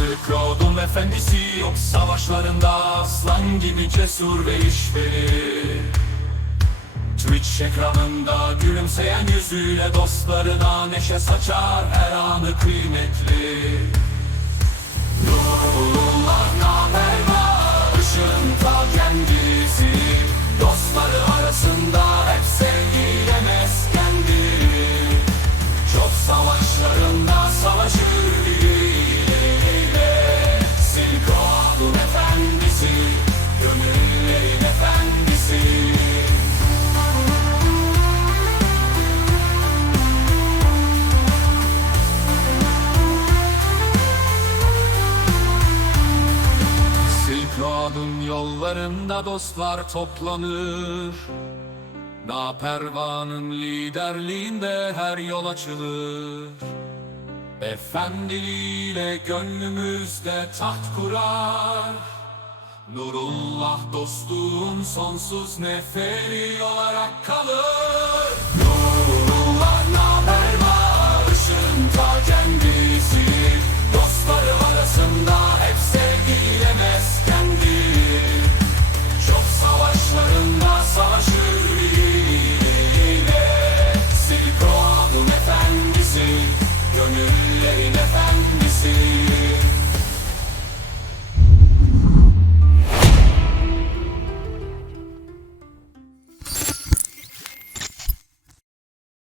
Silk Road'un efendisi yok savaşlarında Aslan gibi cesur ve işveri Twitch ekranında gülümseyen yüzüyle dostlarına neşe saçar her anı kıymetli yollarında dostlar toplanır. Napervanın liderliğinde her yol açılır. Efendiliğiyle gönlümüzde taht kurar. Nurullah dostluğun sonsuz neferi olarak kalır